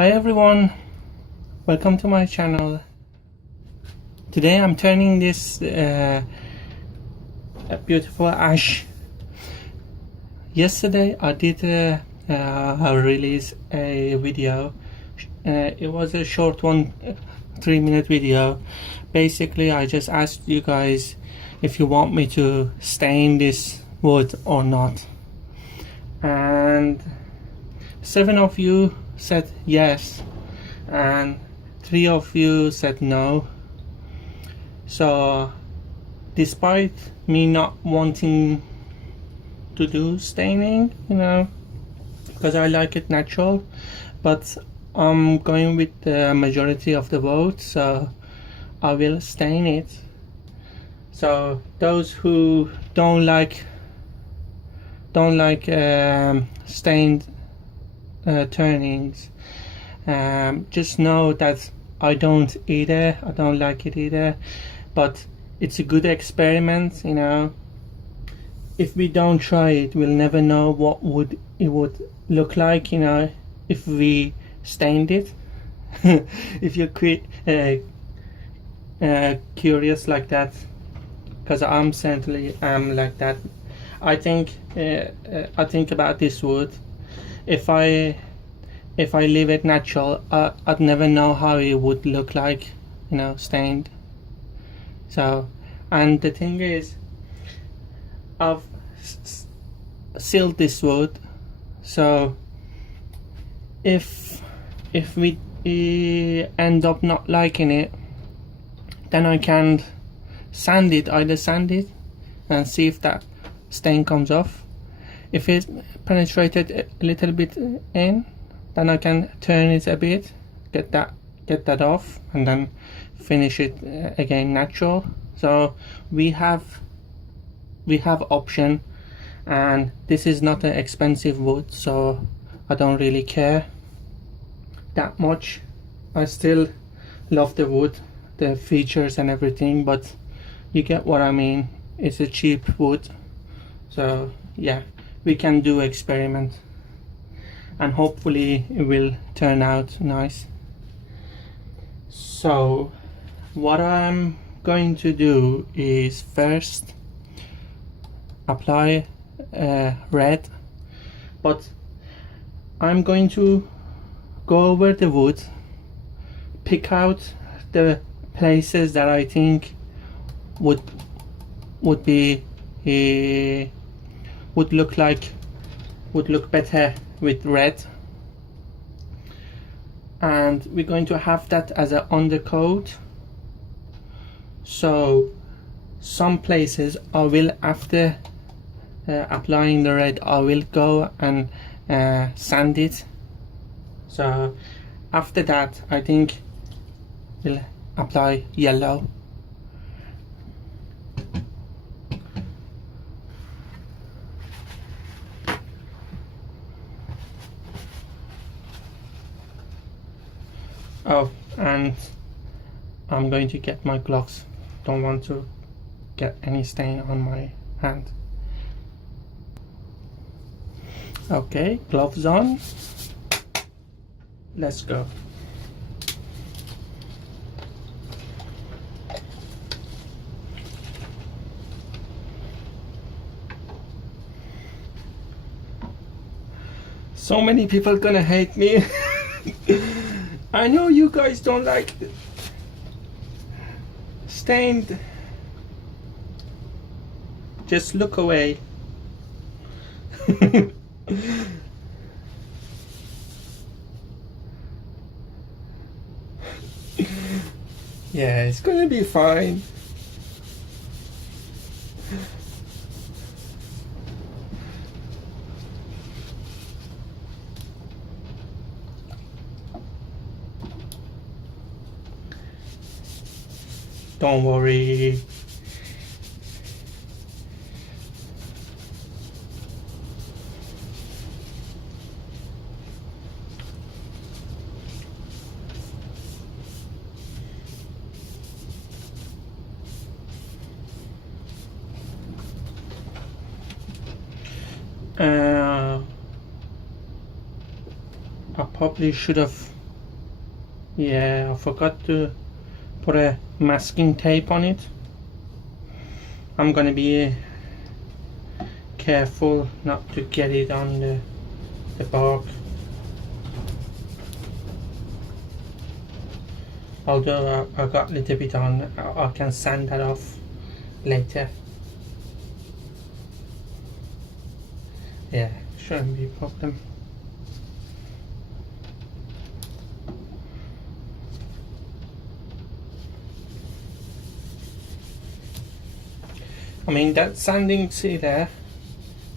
Hi everyone, welcome to my channel. Today I'm turning this beautiful ash. Yesterday I did release a video. It was a short one, 3-minute video. Basically I just asked you guys if you want me to stain this wood or not, and 7 of you said yes and 3 of you said no. So despite me not wanting to do staining, because I like it natural, but I'm going with the majority of the vote, so I will stain it. So those who don't like stained turnings, just know that I don't either. I don't like it either, but it's a good experiment. If we don't try it, we'll never know what it would look like, if we stained it. If you're curious like that, because I'm certainly am like that. I think about this wood. If I leave it natural, I'd never know how it would look like, stained. So, and the thing is, I've sealed this wood, so if we end up not liking it, then I can either sand it and see if that stain comes off. If it penetrated a little bit in, then I can turn it a bit, get that off, and then finish it again natural. So we have option, and this is not an expensive wood, so I don't really care that much. I still love the wood, the features and everything, but you get what I mean. It's a cheap wood, so yeah, we can do experiment and hopefully it will turn out nice. So what I'm going to do is first apply red, but I'm going to go over the wood, pick out the places that I think would look better with red, and we're going to have that as an undercoat. So some places I will, after applying the red, I will go and sand it. So after that I think we'll apply yellow. Oh, and I'm going to get my gloves. Don't want to get any stain on my hand. Okay, gloves on. Let's go. So many people gonna hate me. I know you guys don't like stained. Just look away. Yeah, it's gonna be fine. Don't worry. I probably should have Yeah, I forgot to put a masking tape on it. I'm gonna be careful not to get it on the bark. Although I got a little bit on, I can sand that off later. Yeah, shouldn't be a problem. I mean, that sanding sealer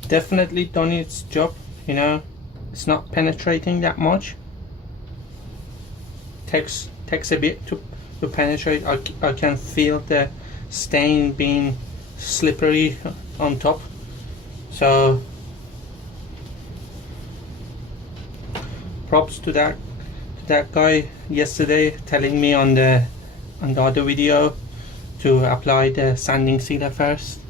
definitely done its job, you know. It's not penetrating that much. Takes a bit to penetrate. I can feel the stain being slippery on top. So props to that guy yesterday telling me on the other video to apply the sanding sealer first.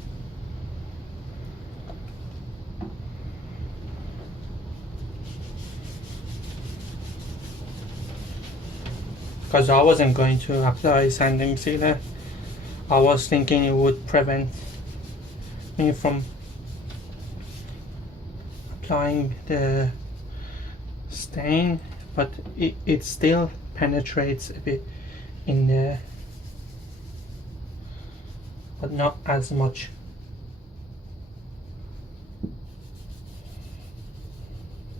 Because I wasn't going to apply sanding sealer. I was thinking it would prevent me from applying the stain, but it still penetrates a bit in there, but not as much.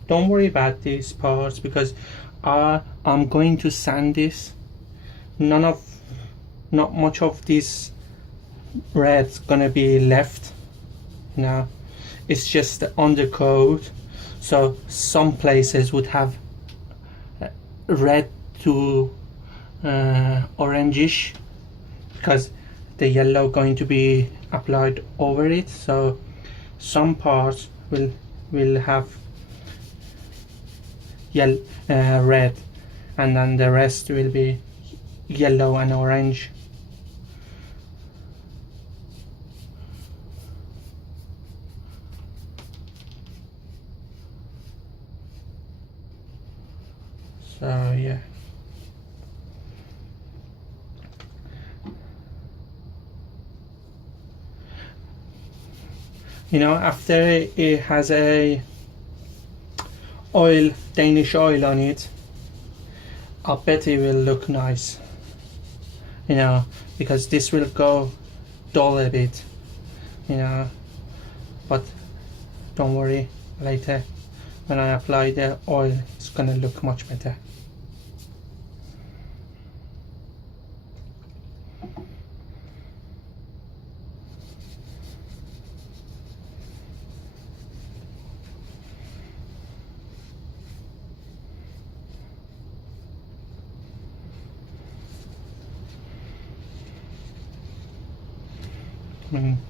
Don't worry about these parts because I'm going to sand this. Not much of this red's gonna be left. Now it's just the undercoat, so some places would have red to orangish because the yellow going to be applied over it. So some parts will have red, and then the rest will be yellow and orange. So yeah, you know, after it has a Danish oil on it, I bet it will look nice, you know, because this will go dull a bit, you know, but don't worry, later when I apply the oil it's gonna look much better.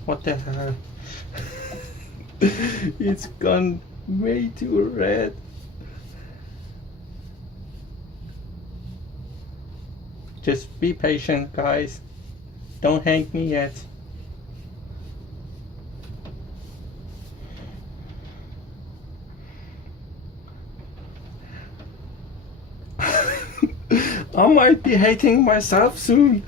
What the hell? It's gone way too red. Just be patient, guys. Don't hang me yet. I might be hating myself soon.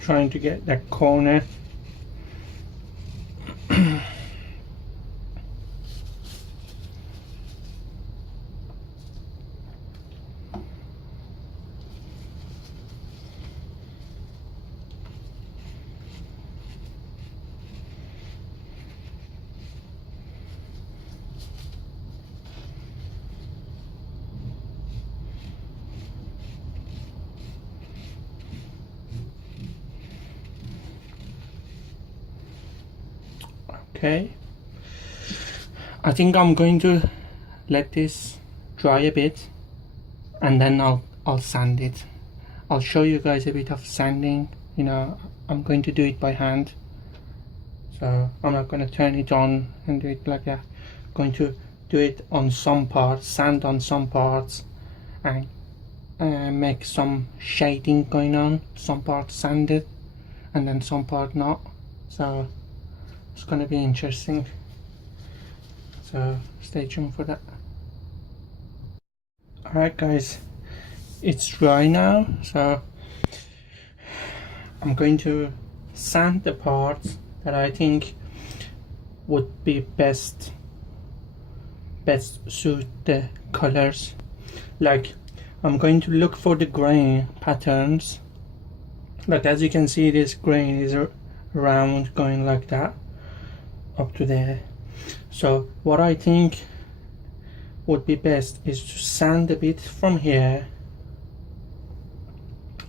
Trying to get that corner. Okay, I think I'm going to let this dry a bit and then I'll sand it. I'll show you guys a bit of sanding. You know, I'm going to do it by hand, so I'm not going to turn it on and do it like that. I'm going to do it on some parts, sand on some parts, and make some shading going on. Some parts sanded and then some part not, so it's going to be interesting, so stay tuned for that. Alright guys, it's dry now, so I'm going to sand the parts that I think would be best suit the colors. Like, I'm going to look for the grain patterns. Like, as you can see, this grain is round, going like that up to there. So what I think would be best is to sand a bit from here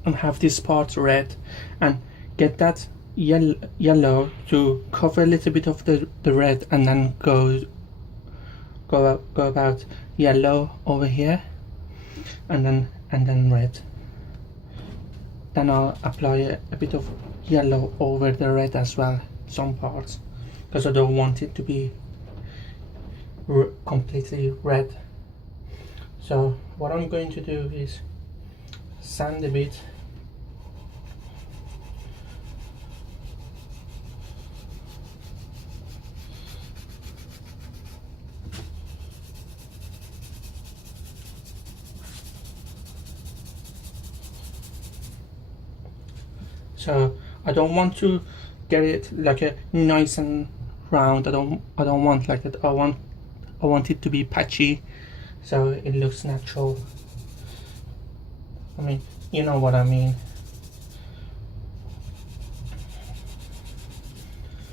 and have this part red, and get that yellow to cover a little bit of the red, and then go about yellow over here, and then red. Then I'll apply a bit of yellow over the red as well, some parts, because I don't want it to be completely red. So what I'm going to do is sand a bit, so I don't want to get it like a nice and round. I don't want like that. I want it to be patchy, so it looks natural. I mean, you know what I mean.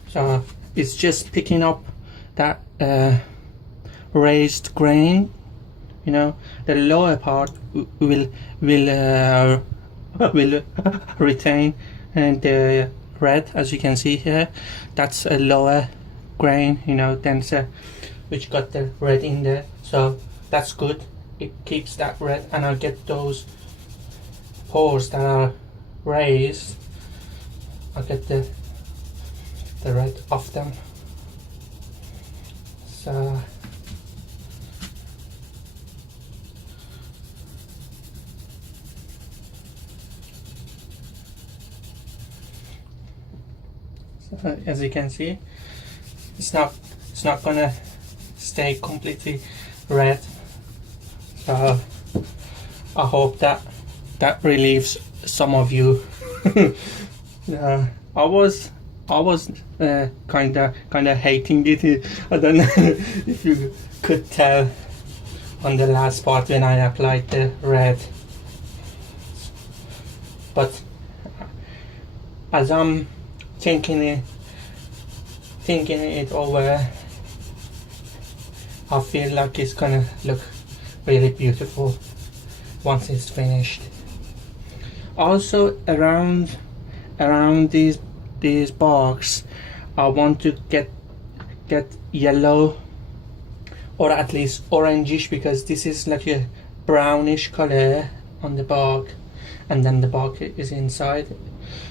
So it's just picking up that raised grain. You know, the lower part will retain the red, as you can see here. That's a lower grain, you know, denser, which got the red in there, so that's good. It keeps that red, and I'll get those pores that are raised, I'll get the red off them. So as you can see, it's not gonna stay completely red, so I hope that relieves some of you. I was kinda hating it. I don't know if you could tell on the last part when I applied the red, but as I'm thinking it over, I feel like it's gonna look really beautiful once it's finished. Also, around these barks, I want to get yellow, or at least orangish, because this is like a brownish color on the bark, and then the bark is inside.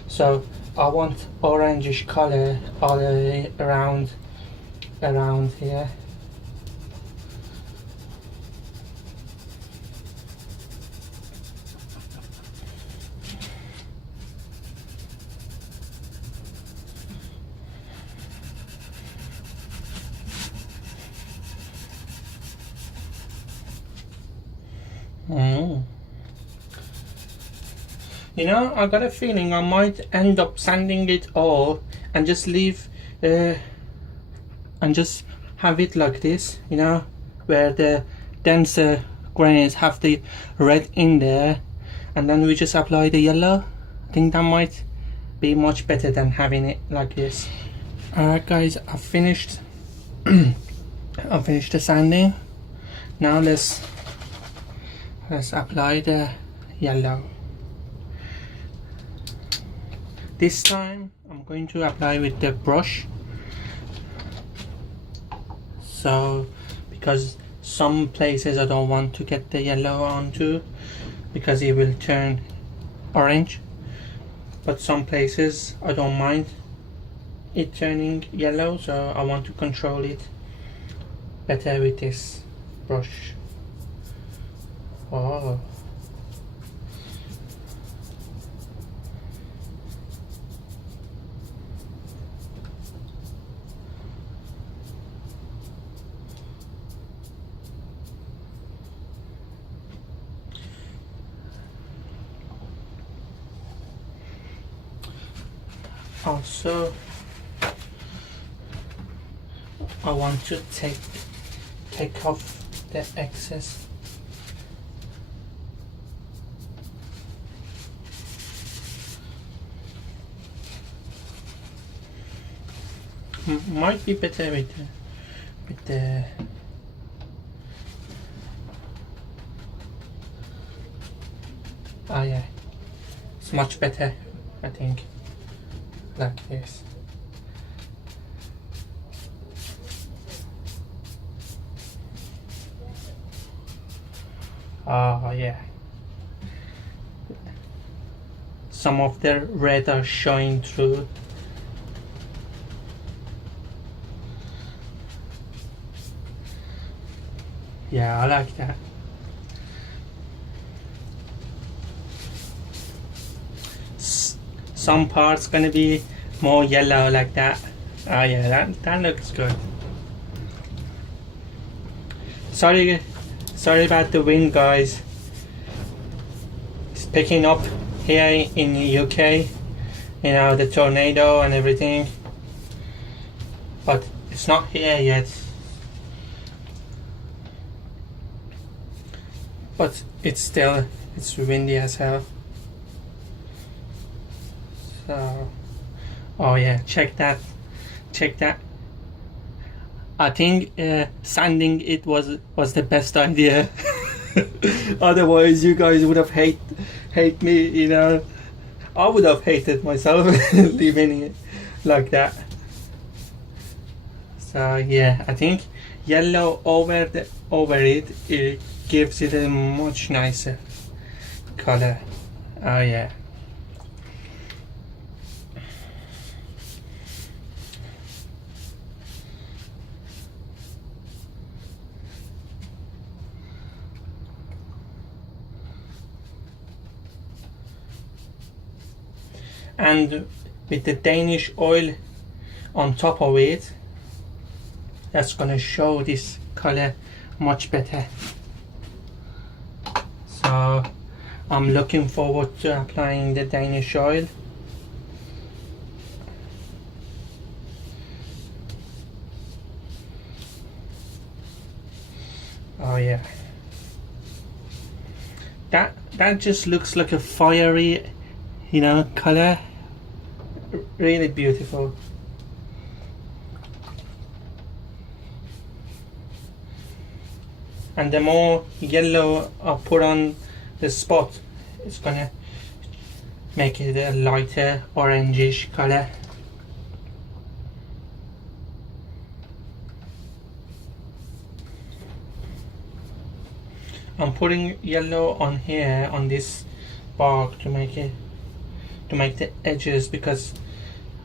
So I want orangish color all the way around here. You know, I got a feeling I might end up sanding it all and just leave and just have it like this, you know, where the denser grains have the red in there, and then we just apply the yellow. I think that might be much better than having it like this. Alright guys, I've finished I've finished the sanding. Now let's apply the yellow. This time I'm going to apply with the brush. So because some places I don't want to get the yellow onto because it will turn orange, but some places I don't mind it turning yellow, so I want to control it better with this brush. Oh, also I want to take off the excess. Might be better with the oh yeah, it's much better, I think, like this. Oh yeah, some of the red are showing through. Yeah, I like that. Some parts gonna be more yellow like that. Oh yeah, that looks good. Sorry about the wind, guys. It's picking up here in the UK, you know, the tornado and everything, but it's not here yet. But it's windy as hell. So, oh yeah, check that. I think sanding it was the best idea. Otherwise, you guys would have hate me. You know, I would have hated myself leaving it like that. So yeah, I think yellow over it gives it a much nicer color. Oh yeah. And with the Danish oil on top of it, that's gonna show this color much better. So I'm looking forward to applying the Danish oil. Oh yeah, that just looks like a fiery, you know, color. Really beautiful. And the more yellow I put on the spot, it's gonna make it a lighter orangish color. I'm putting yellow on here on this bark to make the edges, because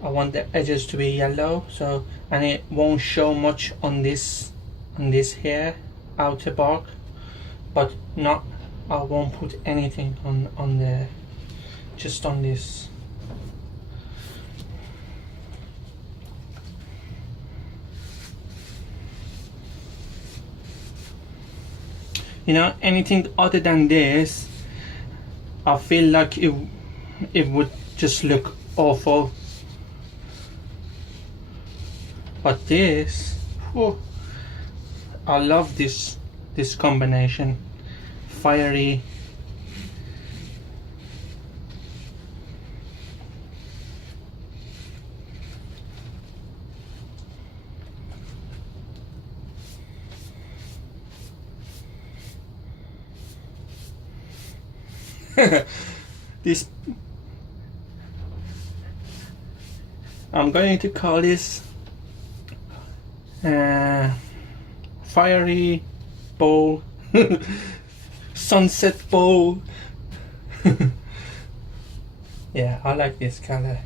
I want the edges to be yellow, so, and it won't show much on this here outer bark, but not, I won't put anything on the, just on this. You know, anything other than this, I feel like it would just look awful. But this, whew, I love this combination, fiery. This, I'm going to call this fiery bowl, sunset bowl. Yeah, I like this color.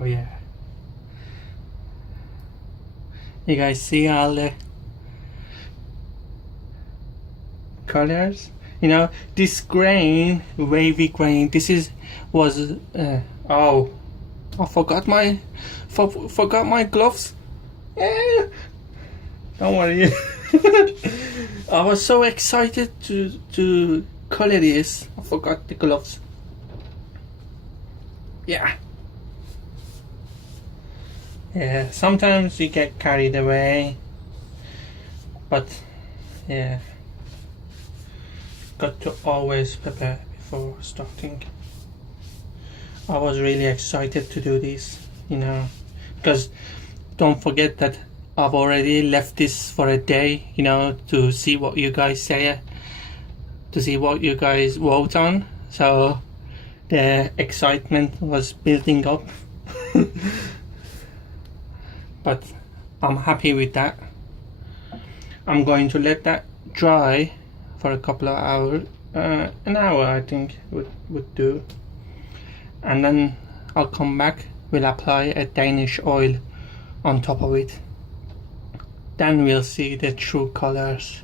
Oh yeah. You guys see all the colors? You know, this grain, wavy grain, this was oh, I forgot my gloves. Yeah. Don't worry. I was so excited to color this. I forgot the gloves. Yeah. Yeah, sometimes you get carried away, but yeah, got to always prepare before starting. I was really excited to do this, you know, because don't forget that I've already left this for a day, you know, to see what you guys say, to see what you guys vote on. So the excitement was building up. But I'm happy with that. I'm going to let that dry for a couple of hours. An hour I think would do. And then I'll come back, we'll apply a Danish oil on top of it. Then we'll see the true colors.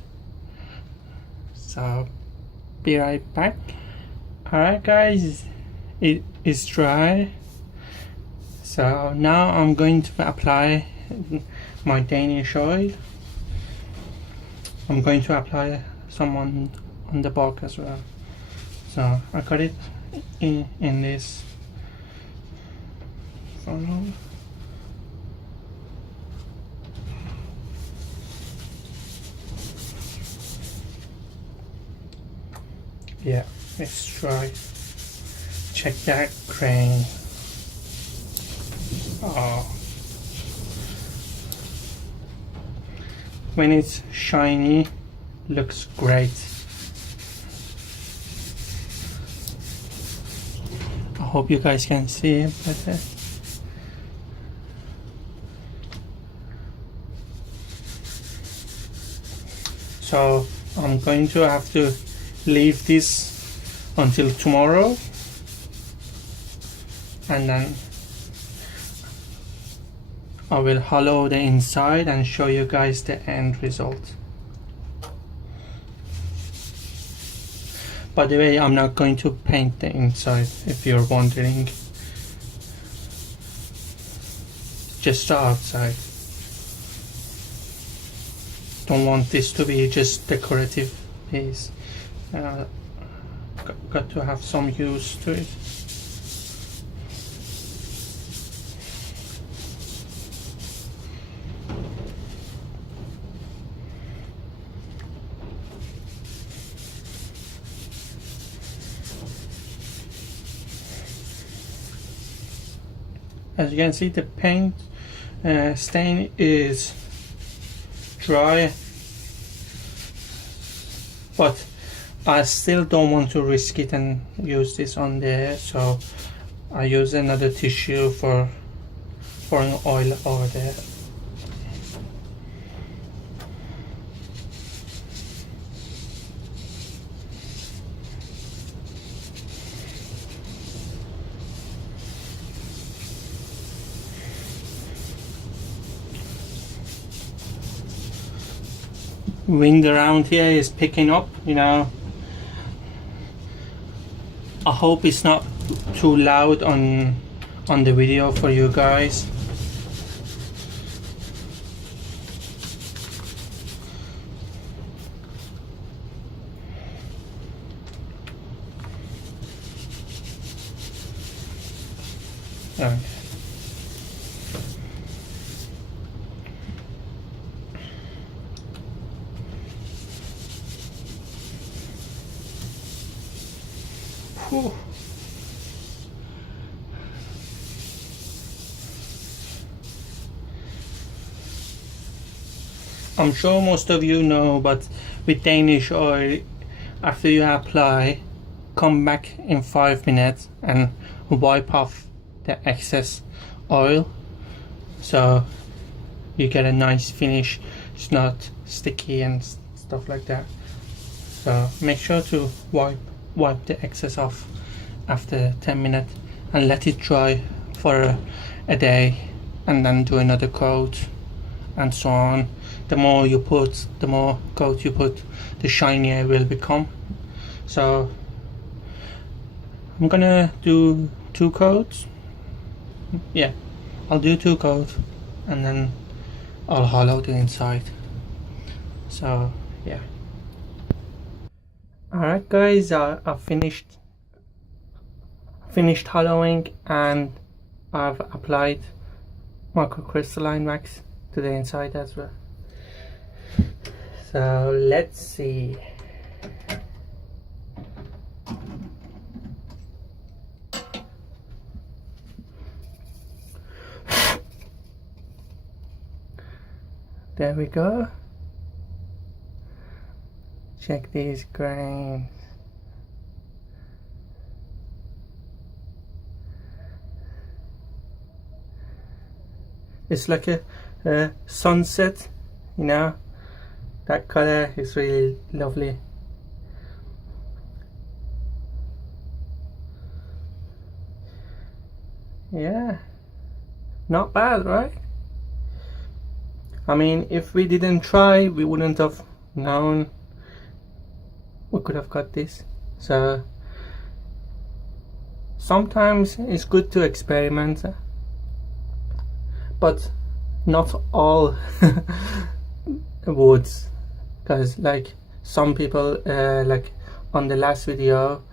So be right back. Alright guys, it is dry. So now I'm going to apply my Danish oil. I'm going to apply some on the bark as well. So I got it in this funnel. Yeah, let's try. Check that grain. Oh. When it's shiny, looks great. I hope you guys can see it better. So I'm going to have to leave this until tomorrow, and then I will hollow the inside and show you guys the end result. By the way, I'm not going to paint the inside, if you're wondering. Just the outside. Don't want this to be just decorative piece. Got to have some use to it. As you can see, the paint stain is dry, but I still don't want to risk it and use this on there, so I use another tissue for pouring oil over there. Wind around here is picking up, you know. I hope it's not too loud on the video for you guys. Okay. Whew. I'm sure most of you know, but with Danish oil, after you apply, come back in 5 minutes and wipe off the excess oil. So you get a nice finish. It's not sticky and stuff like that. So make sure to wipe the excess off after 10 minutes and let it dry for a day, and then do another coat and so on. The more coat you put, the shinier it will become. So I'm gonna do 2 coats. Yeah, I'll do 2 coats and then I'll hollow the inside. So yeah. Alright guys, I've finished hollowing, and I've applied microcrystalline wax to the inside as well. So let's see. There we go. Check these grains. It's like a sunset, you know. That color is really lovely. Yeah, not bad, right? I mean, if we didn't try, we wouldn't have known we could have got this. So sometimes it's good to experiment, but not all woods, because like some people like on the last video,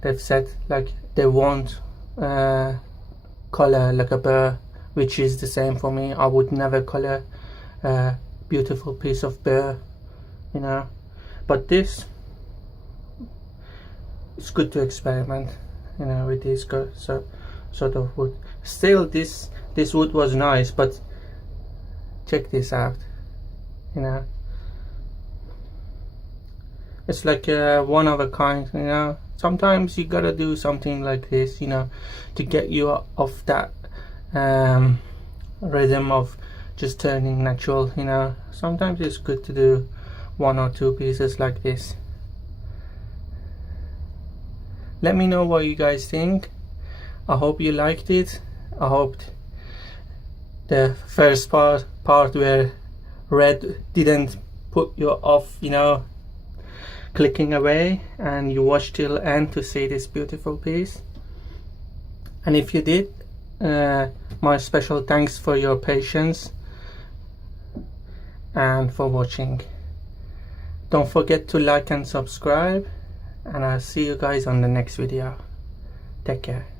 they've said like they want color like a burr, which is the same for me. I would never color a beautiful piece of burr, you know. But this, it's good to experiment, you know, with this sort of wood. Still, this wood was nice, but check this out, you know. It's like one of a kind, you know. Sometimes you gotta do something like this, you know, to get you off that rhythm of just turning natural, you know. Sometimes it's good to do 1 or 2 pieces like this. Let me know what you guys think. I hope you liked it. I hope the first part where red didn't put you off, you know, clicking away, and you watched till end to see this beautiful piece. And if you did, my special thanks for your patience and for watching. Don't forget to like and subscribe, and I'll see you guys on the next video. Take care.